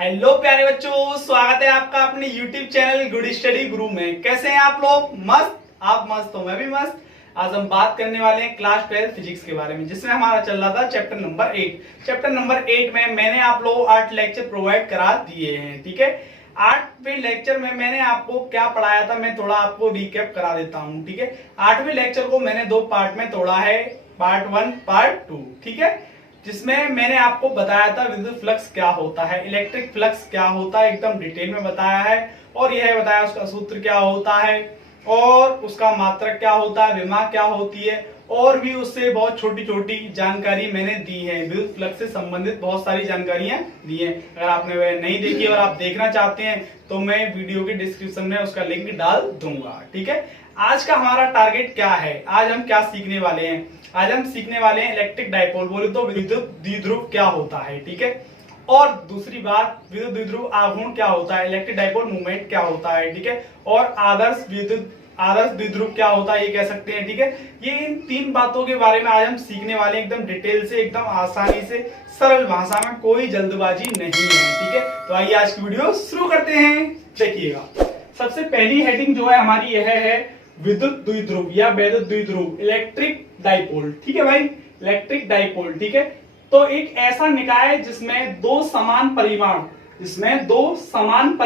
Hello प्यारे बच्चों, स्वागत है आपका अपने YouTube चैनल गुड स्टडी गुरु में। कैसे हैं आप लोग? मस्त? आप मस्त हो, मैं भी मस्त। आज हम बात करने वाले हैं क्लास 12 फिजिक्स के बारे में, जिसमें हमारा चल रहा था चैप्टर नंबर 8। चैप्टर नंबर 8 में मैंने आप लोगों को 8 लेक्चर प्रोवाइड करा दिए हैं। ठीक है, 8वें लेक्चर में मैंने आपको क्या पढ़ाया था, मैं थोड़ा आपको रिकैप करा देता हूँ। ठीक है, 8वें लेक्चर को मैंने 2 पार्ट में तोड़ा है, पार्ट 1 पार्ट 2। ठीक है, जिसमें मैंने आपको बताया था विद्युत फ्लक्स क्या होता है, इलेक्ट्रिक फ्लक्स क्या होता है, एकदम डिटेल में बताया है। और यह बताया उसका सूत्र क्या होता है और उसका मात्रक क्या होता है, विमा क्या होती है, और भी उससे बहुत छोटी छोटी जानकारी मैंने दी है। विद्युत फ्लक्स से संबंधित बहुत सारी जानकारियां दी है। अगर आपने वह नहीं देखी और आप देखना चाहते हैं तो मैं वीडियो के डिस्क्रिप्शन में उसका लिंक डाल दूंगा। ठीक है, आज का हमारा टारगेट क्या है, आज हम क्या सीखने वाले हैं? आज हम सीखने वाले हैं इलेक्ट्रिक डाइपोल, बोले तो विद्युत द्विध्रुव क्या होता है। ठीक है, और दूसरी बात, विद्युत द्विध्रुव आघूर्ण क्या होता है, इलेक्ट्रिक डाइपोल मूवमेंट क्या होता है। ठीक है, और आदर्श द्विध्रुव क्या होता है, ये कह सकते हैं। ठीक है, ये इन 3 बातों के बारे में आज हम सीखने वाले हैं, एकदम डिटेल से, एकदम आसानी से, सरल भाषा में, कोई जल्दबाजी नहीं है। ठीक है, तो आइए आज की वीडियो शुरू करते हैं। देखिएगा, सबसे पहली हेडिंग जो है हमारी यह है विद्युत द्विध्रुव या वैद्युत द्विध्रुव, इलेक्ट्रिक डाइपोल। ठीक है भाई, इलेक्ट्रिक डाइपोल। ठीक है, तो एक ऐसा निकाय जिसमें दो समान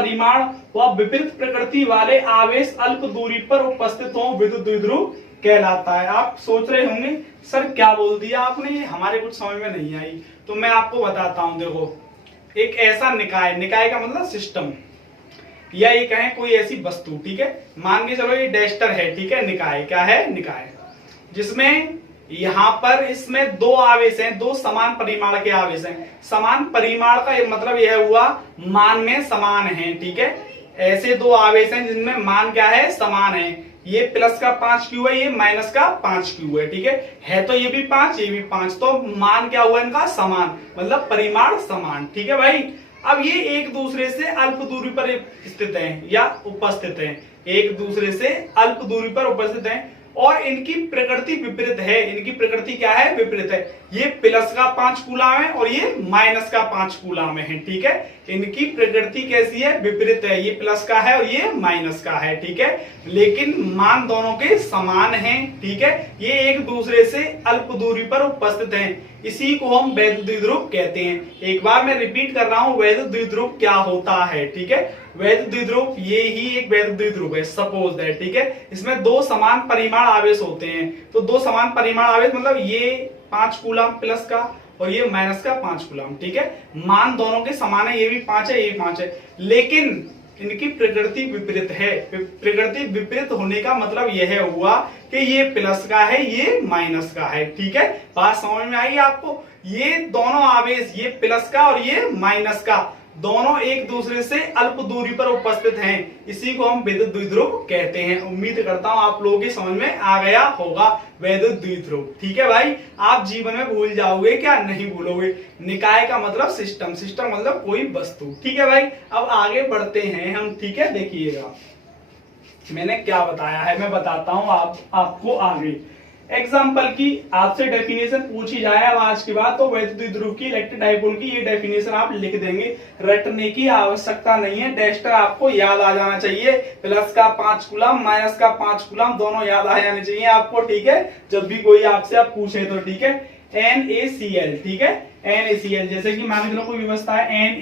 परिमाण व विपरीत प्रकृति वाले आवेश अल्प दूरी पर उपस्थित हो, विद्युत द्विध्रुव कहलाता है। आप सोच रहे होंगे सर क्या बोल दिया आपने, हमारे कुछ समझ में नहीं आई। तो मैं आपको बताता हूं। देखो, एक ऐसा निकाय का मतलब सिस्टम, या ये कहें कोई ऐसी वस्तु। ठीक है, मान के चलो ये डेस्टर है। ठीक है, निकाय क्या है? निकाय, जिसमें यहां पर इसमें 2 आवेश हैं, 2 समान परिमाण के आवेश हैं। समान परिमाण का मतलब यह हुआ मान में समान है। ठीक है, ऐसे 2 आवेश हैं जिनमें मान क्या है? समान है। ये प्लस का 5 क्यू है, ये माइनस का 5 क्यू है। ठीक है, तो ये भी 5, ये भी 5, तो मान क्या हुआ इनका? समान, मतलब परिमाण समान। ठीक है भाई, अब ये एक दूसरे से अल्प दूरी पर स्थित हैं या उपस्थित हैं, एक दूसरे से अल्प दूरी पर उपस्थित हैं, और इनकी प्रकृति विपरीत है। इनकी प्रकृति क्या है? विपरीत है। ये प्लस का 5 कूलाम है और ये माइनस का 5 कूलाम है। ठीक है, इनकी प्रकृति कैसी है? विपरीत है। ये प्लस का है और ये माइनस का है। ठीक है, लेकिन मान दोनों के समान हैं। ठीक है, ये एक दूसरे से अल्प दूरी पर उपस्थित हैं, इसी को हम वैद्युत द्विध्रुव कहते हैं। एक बार मैं रिपीट कर रहा हूं, वैद्युत द्विध्रुव क्या होता है। ठीक है, वैद्युत द्विध्रुव ये ही एक वैद्युत द्विध्रुव है, सपोज दैट। ठीक है, इसमें 2 समान परिमाण आवेश होते हैं। तो 2 समान परिमाण आवेश मतलब ये 5 कूलाम प्लस का और ये माइनस का 5 कूलाम। ठीक है, मान दोनों के समान है, ये भी 5 है, ये भी 5 है, लेकिन इनकी प्रकृति विपरीत है। प्रकृति विपरीत होने का मतलब यह हुआ कि ये प्लस का है, ये माइनस का है। ठीक है, बात समझ में आई आपको? ये दोनों आवेश, ये प्लस का और ये माइनस का, दोनों एक दूसरे से अल्प दूरी पर उपस्थित हैं, इसी को हम वैद्युत द्विध्रुव कहते हैं। उम्मीद करता हूं आप लोगों की समझ में आ गया होगा वैद्युत द्विध्रुव। ठीक है भाई, आप जीवन में भूल जाओगे क्या? नहीं भूलोगे। निकाय का मतलब सिस्टम, सिस्टम मतलब कोई वस्तु। ठीक है भाई, अब आगे बढ़ते हैं हम। ठीक है, देखिएगा मैंने क्या बताया है, मैं बताता हूं आपको आगे। एग्जाम्पल की आपसे डेफिनेशन पूछी जाए अब आज के बाद, तो वैद्युत द्विध्रुव की, इलेक्ट्रिक डाइपोल की ये डेफिनेशन आप लिख देंगे, रटने की आवश्यकता नहीं है। डेस्टर आपको याद आ जाना चाहिए, प्लस का 5 कूलाम, माइनस का 5 कूलाम, दोनों याद आ जाने चाहिए आपको। ठीक है, जब भी कोई आपसे आप पूछे तो। ठीक है, NaCl। ठीक है, NaCl, जैसे कि मान लो कोई व्यवस्था है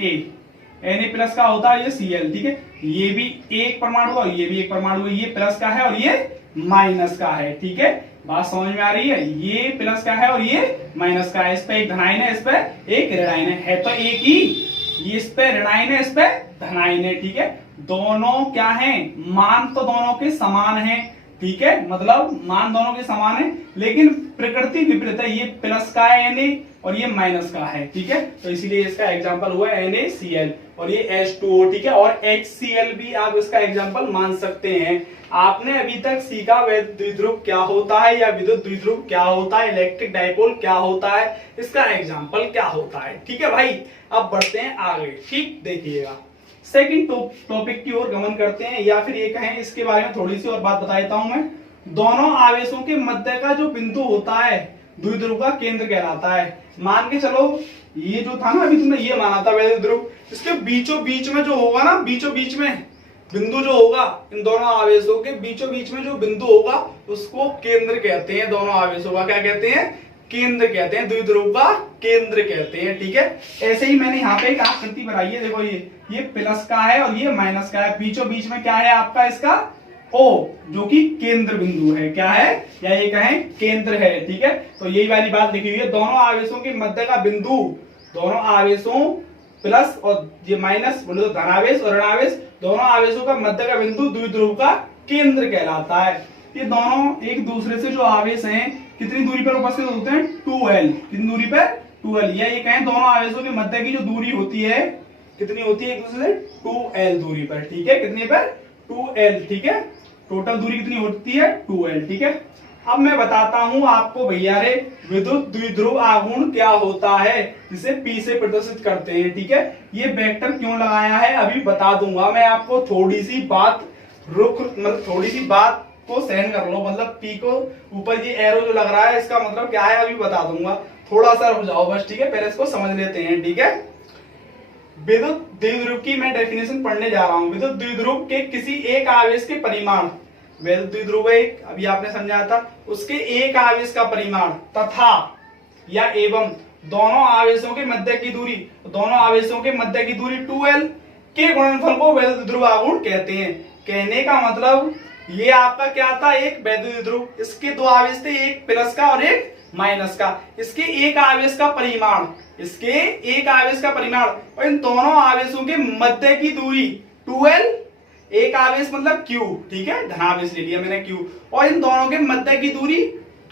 Na प्लस का होता है ये Cl। ठीक है, ये भी एक परमाणु है, ये भी एक परमाणु है, ये प्लस का है और ये माइनस का है। ठीक है, बात समझ में आ रही है? ये प्लस का है और ये माइनस का है, इस पे एक धनायन है, इस पे एक ऋणायन है तो एक ही, ये इस पे ऋणायन है, इस पे धनायन है। ठीक है, दोनों क्या है? मान तो दोनों के समान है। ठीक है, मतलब मान दोनों के समान है, लेकिन प्रकृति विपरीत है। ये प्लस का है Na और ये माइनस का है। ठीक है, तो इसीलिए इसका एग्जांपल हुआ NaCl और ये H2O। ठीक है, और HCl भी आप इसका एग्जांपल मान सकते हैं। आपने अभी तक सीखा वैद्युत द्विध्रुव क्या होता है या विद्युत द्विध्रुव क्या होता है, इलेक्ट्रिक डाइपोल क्या होता है, इसका एग्जांपल क्या होता है। ठीक है भाई, अब बढ़ते हैं आगे। ठीक, देखिएगा सेकंड टॉपिक की ओर गमन करते हैं, या फिर ये कहें इसके बारे में थोड़ी सी और बात बता देता हूं मैं। दोनों आवेशों के मध्य का जो बिंदु होता है द्विध्रुव का केंद्र कहलाता है। मान के चलो ये जो था ना, अभी तुमने ये माना था वैद्युत ध्रुव, इसके बीचों बीच में जो होगा ना, बीचों बीच में बिंदु जो होगा, इन दोनों आवेशों के बीचों बीच में जो बिंदु होगा उसको केंद्र कहते हैं। दोनों आवेशों का क्या कहते हैं? केंद्र कहते हैं, द्विध्रुव का केंद्र कहते हैं। ठीक है, ऐसे ही मैंने यहाँ पे एक आकृति बनाई है, देखो ये प्लस का है और ये माइनस का है, बीचों बीच में क्या है आपका इसका O, जो कि केंद्र बिंदु है। क्या है? या ये कहें केंद्र है। ठीक है, तो यही वाली बात लिखी हुई है, दोनों आवेशों के मध्य का बिंदु, दोनों आवेशों प्लस और ये माइनस बोले तो धनावेश और ऋणावेश, दोनों आवेशों का मध्य का बिंदु द्विध्रुव का केंद्र कहलाता है। ये दोनों एक दूसरे से जो आवेश हैं कितनी दूरी पर उपस्थित होते हैं? 2l। कितनी दूरी पर? 2l। या ये कहें दोनों आवेशों के मध्य की जो दूरी होती है कितनी होती है एक दूसरे से? 2l दूरी पर। ठीक है, कितनी पर? 2l। ठीक है, टोटल दूरी कितनी होती है? 2l। ठीक है, अब मैं बताता हूं आपको भैया रे विद्युत द्विध्रुव आघूर्ण क्या होता है, जिसे P से प्रदर्शित करते हैं। ठीक है, ये वेक्टर क्यों लगाया है अभी बता दूंगा मैं आपको, थोड़ी सी बात मतलब थोड़ी सी बात को सहन कर लो, मतलब P को ऊपर ये एरो जो लग रहा है इसका मतलब क्या है अभी बता दूंगा, थोड़ा सा रुक जाओ बस। ठीक है, पहले इसको समझ लेते हैं। ठीक है, विद्युत द्विध्रुव की मैं डेफिनेशन पढ़ने जा रहा हूं। विद्युत द्विध्रुव के किसी एक आवेश के परिमाण, विद्युत द्विध्रुव एक अभी आपने समझा था, उसके एक आवेश का परिमाण तथा या एवं दोनों आवेशों के मध्य की दूरी, दोनों आवेशों के मध्य की दूरी 2l के गुणनफल को वैद्युत द्विध्रुव आघूर्ण कहते हैं। कहने का मतलब ये आपका क्या था? एक वैद्युत द्विध्रुव, इसके दो आवेश थे, एक प्लस का और एक माइनस का, इसके एक आवेश का परिमाण, इसके एक आवेश का परिमाण और इन दोनों आवेशों के मध्य की दूरी 2l, एक आवेश मतलब q। ठीक है, धनावेश ले लिया मैंने q, और इन दोनों के मध्य की दूरी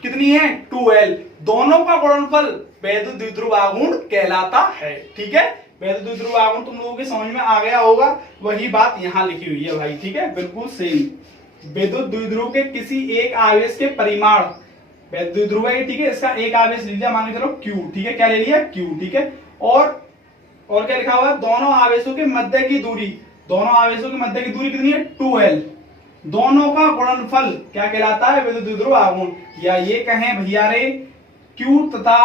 कितनी है? 2l। दोनों का गुणनफल वैद्युत द्विध्रुव आघूर्ण कहलाता है। ठीक है, वैद्युत द्विध्रुव आघूर्ण तुम लोगों के समझ में आ गया होगा, वही बात यहाँ लिखी हुई है भाई। ठीक है, बिल्कुल सेम। विद्युत द्विध्रुव के किसी एक आवेश के परिमाण, वैद्युत द्विध्रुव है ठीक है, इसका एक आवेश ले लिया, मान के चलो q। ठीक है, क्या ले लिया? q। ठीक है, और क्या लिखा हुआ है? दोनों आवेशों के मध्य की दूरी, दोनों आवेशों के मध्य की दूरी कितनी है? 2l। दोनों का गुणनफल क्या कहलाता है? विद्युत द्विध्रुव आघूर्ण। या ये कहें भैया रे q तथा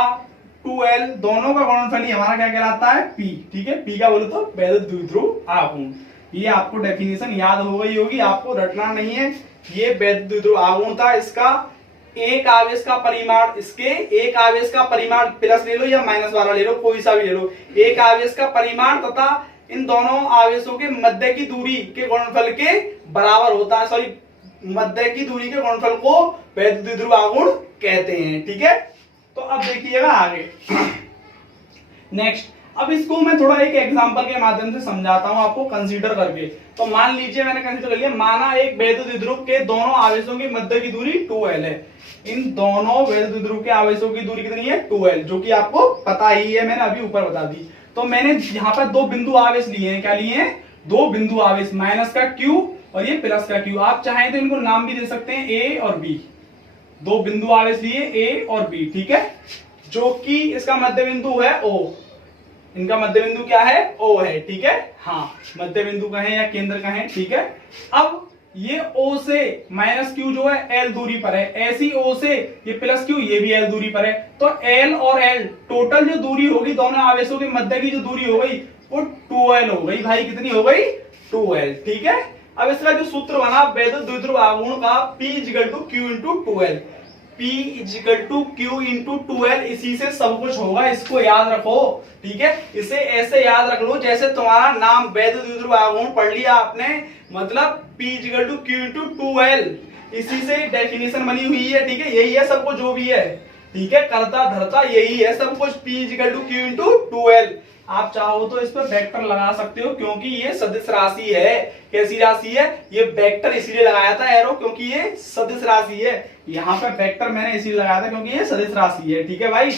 2l दोनों का गुणनफल ही हमारा क्या कहलाता है? p। ठीक है, p का बोले तो वैद्युत द्विध्रुव आघूर्ण। ये आपको डेफिनेशन याद हो गई होगी, आपको रटना नहीं है। ये वैद्युत द्विध्रुव आघूर्ण था, इसका एक आवेश का परिमाण, इसके एक आवेश का परिमाण प्लस ले लो या माइनस वाला ले लो, कोई सा भी ले लो, एक आवेश का परिमाण तथा इन दोनों आवेशों के मध्य की दूरी के गुणनफल के बराबर होता है। सॉरी, मध्य की दूरी के गुणनफल को वैद्युत द्विध्रुव आघूर्ण कहते हैं। ठीक है, तो अब देखिएगा आगे नेक्स्ट। अब इसको मैं थोड़ा एक एग्जांपल के माध्यम से समझाता हूं आपको कंसीडर करके। तो मान लीजिए मैंने कंसीडर कर लिया, माना एक वैद्युत द्विध्रुव के दोनों आवेशों की मध्य की दूरी 2l है। इन दोनों वैद्युत द्विध्रुव के आवेशों की दूरी कितनी है? 2l, जो कि आपको पता ही है, मैंने अभी ऊपर बता दी। तो मैंने यहाँ पर दो बिंदु आवेश लिए हैं। क्या लिए हैं? दो बिंदु आवेश, माइनस का q और ये प्लस का q। आप चाहें तो इनको नाम भी दे सकते हैं a और b। दो बिंदु आवेश लिए a और b। ठीक है, जो कि इसका मध्य बिंदु है o। इनका मध्य बिंदु क्या है? O है। ठीक है, हाँ, मध्य बिंदु कहें या केंद्र कहें। ठीक है, अब ये O से माइनस Q जो है L दूरी पर है, ऐसी O से ये प्लस Q ये भी L दूरी पर है। तो L और L टोटल जो दूरी होगी दोनों आवेशों के मध्य की जो दूरी हो गई वो 2l हो गई भाई। कितनी हो गई? 2l। ठीक है, अब इसका जो सूत्र बना वैद्युत द्विध्रुव आघूर्ण का P = Q × 2l। P = Q × 2l, इसी से सब कुछ होगा, इसको याद रखो। ठीक है, इसे ऐसे याद रख लो जैसे तुम्हारा नाम वैद्युत द्विध्रुव आघूर्ण पढ़ लिया आपने, मतलब P = Q × 2l, इसी से डेफिनेशन बनी हुई है। ठीक है, यही है सब कुछ जो भी है। ठीक है, करता धरता यही है सब कुछ, P = Q × 2l। आप चाहो तो इस पर वेक्टर लगा सकते हो, क्योंकि ये सदिश राशि है। कैसी राशि है? ये वेक्टर इसलिए लगाया था एरो, क्योंकि ये सदिश राशि है। यहाँ पे वेक्टर मैंने इसलिए लगाया था क्योंकि ये सदिश राशि है। ठीक है भाई,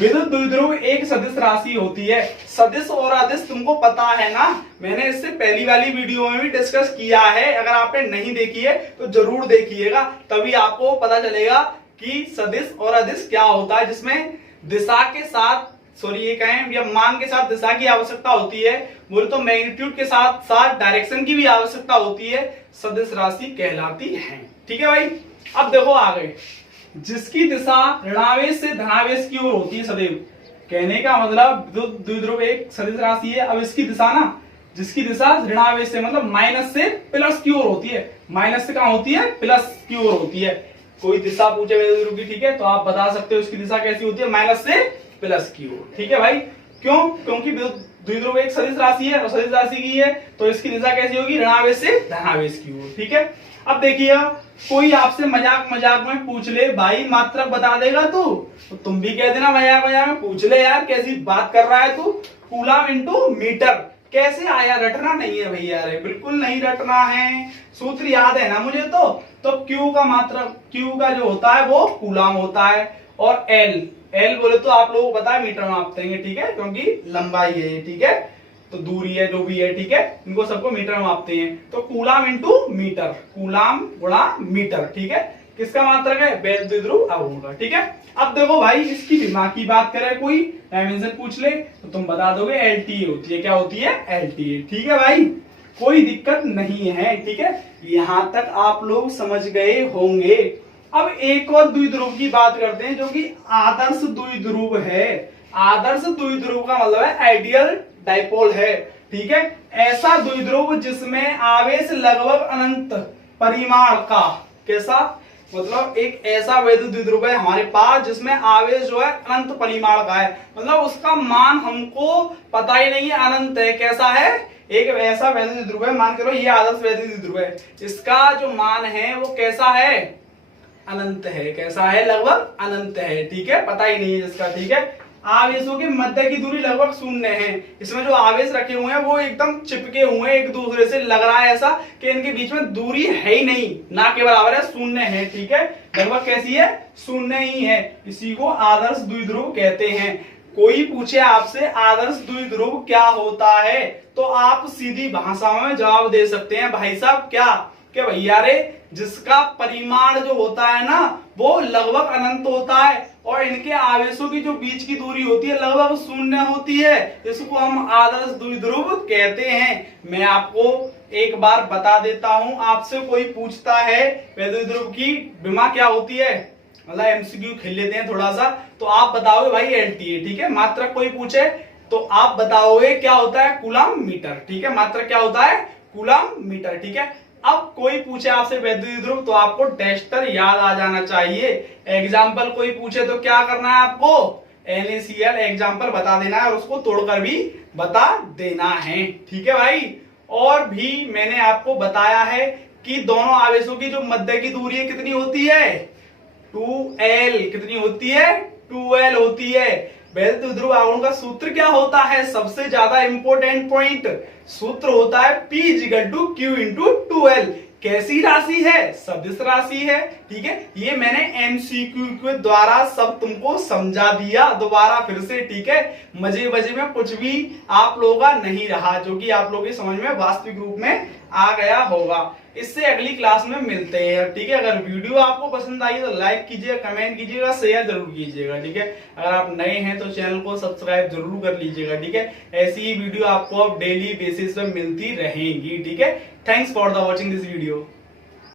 विद्युत द्विध्रुव एक सदिश राशि होती है। सदिश और अदिश तुमको पता है ना, मैंने इससे पहली वाली वीडियो में भी डिस्कस किया है। अगर आपने नहीं देखी है तो जरूर देखिएगा, तभी आपको पता चलेगा कि सदिश और अदिश क्या होता है, जिसमें दिशा के साथ ये कहें या मान के साथ दिशा की आवश्यकता होती है, बोले तो मैग्नीट्यूड के साथ साथ डायरेक्शन की भी आवश्यकता होती है, सदिश राशि कहलाती है। ठीक है भाई, अब देखो आगे, जिसकी दिशा ऋणावेश से धनावेश की ओर होती है सदैव, कहने का मतलब द्विध्रुव एक सदिश राशि है। अब इसकी दिशा ना, जिसकी दिशा ऋणावेश से मतलब माइनस से प्लस की ओर होती है, माइनस से कहां होती है, प्लस की ओर होती है। कोई दिशा पूछे द्विध्रुव की, ठीक है, तो आप बता सकते हो उसकी दिशा कैसी होती है, माइनस से प्लस की ओर, ठीक है भाई। क्यों? क्योंकि द्विध्रुव एक सदिश राशि है और सदिश राशि की है तो इसकी दिशा कैसी होगी, ऋणावेश से धनावेश की ओर, ठीक है। अब देखिए, कोई आपसे मजाक मजाक में पूछ ले भाई मात्रक बता देगा तू, तो तुम भी कह देना मजाक मजाक में, पूछ ले यार कैसी बात कर रहा है तू, कूलम इनटू मीटर कैसे आया, रटना नहीं है भैया, रे बिल्कुल नहीं रटना है, सूत्र याद है ना मुझे। तो Q का मात्रक, Q का जो होता है वो कूलम होता है, और L बोले तो आप लोगों को पता है मीटर में मापते हैं, ठीक है, क्योंकि लंबाई है, ठीक है, तो दूरी है जो भी है, ठीक है, इनको सबको मीटर में मापते हैं। तो कूलम इनटू मीटर, कूलम गुणा मीटर, ठीक है, किसका मात्रक है, वैध द्विध्रुव आघूर्ण का, ठीक है। अब देखो भाई, इसकी विमा की बात करें, कोई डायमेंशन पूछ ले तो तुम बता दोगे LTA होती है, क्या होती है, LTA, ठीक है भाई, कोई दिक्कत नहीं है, ठीक है, यहां तक आप लोग समझ गए होंगे। अब एक और द्विध्रुव की बात करते हैं जो कि आदर्श द्विध्रुव है। आदर्श द्विध्रुव का मतलब है आइडियल डाइपोल है, ठीक है, ऐसा द्विध्रुव जिसमें आवेश लगभग अनंत परिमाण का, कैसा मतलब एक ऐसा वैध द्विध्रुव है हमारे पास जिसमें आवेश जो है अनंत परिमाण का है, मतलब उसका मान हमको पता ही नहीं है, अनंत है, कैसा है, एक ऐसा वैध द्विध्रुव है, मान करो ये आदर्श वैध द्विध्रुव है, इसका जो मान है वो कैसा है, अनंत है, कैसा है, लगभग अनंत है, ठीक है, पता ही नहीं है जिसका, ठीक है। आवेशों के मध्य की दूरी लगभग शून्य है, इसमें जो आवेश रखे हुए हैं वो एकदम चिपके हुए हैं एक दूसरे से, लग रहा है ऐसा कि इनके बीच में दूरी है ही नहीं, ना के बराबर है, शून्य है, ठीक है, लगभग कैसी है, शून्य ही है, इसी को आदर्श द्विध्रुव कहते हैं। कोई पूछे आपसे आदर्श द्विध्रुव क्या होता है तो आप सीधी भाषा में जवाब दे सकते हैं, भाई साहब क्या, कि भैया रे जिसका परिमाण जो होता है ना वो लगभग अनंत होता है और इनके आवेशों की जो बीच की दूरी होती है लगभग शून्य होती है, इसको हम आदर्श द्विध्रुव कहते हैं। मैं आपको एक बार बता देता हूं, आपसे कोई पूछता है वैध द्विध्रुव की विमा क्या होती है, मतलब एमसीक्यू खेल लेते हैं थोड़ा सा, तो आप बताओगे भाई LTA, ठीक है, मात्रक कोई पूछे तो आप बताओगे क्या होता है, कूलम मीटर, ठीक है, मात्रक क्या होता है, कूलम मीटर, ठीक है। अब कोई पूछे आपसे वैध द्विध्रुव तो आपको डेस्टर याद आ जाना चाहिए, एग्जाम्पल कोई पूछे तो क्या करना है आपको, NaCl एग्जाम्पल बता देना है और उसको तोड़कर भी बता देना है, ठीक है भाई। और भी मैंने आपको बताया है कि दोनों आवेशों की जो मध्य की दूरी है कितनी होती है, 2L, कितनी होती है, 2L होती है। वैध द्विध्रुव आघूर्ण का सूत्र क्या होता है, सबसे ज्यादा इंपॉर्टेंट पॉइंट, सूत्र होता है P = Q × 2L। कैसी राशि है, सदिश राशि है, ठीक है, ये मैंने MCQ के द्वारा सब तुमको समझा दिया दोबारा फिर से, ठीक है, मजे मजे में कुछ भी आप लोगों का नहीं रहा, जो कि आप लोगों की समझ में वास्तविक रूप में आ गया होगा। इससे अगली क्लास में मिलते हैं, ठीक है। अगर वीडियो आपको पसंद आई तो लाइक कीजिएगा, कमेंट कीजिएगा, शेयर जरूर कीजिएगा, ठीक है। अगर आप नए हैं तो चैनल को सब्सक्राइब जरूर कर लीजिएगा, ठीक है। ऐसी ही वीडियो आपको अब डेली बेसिस पे मिलती रहेंगी, ठीक है। Thanks for the watching this video.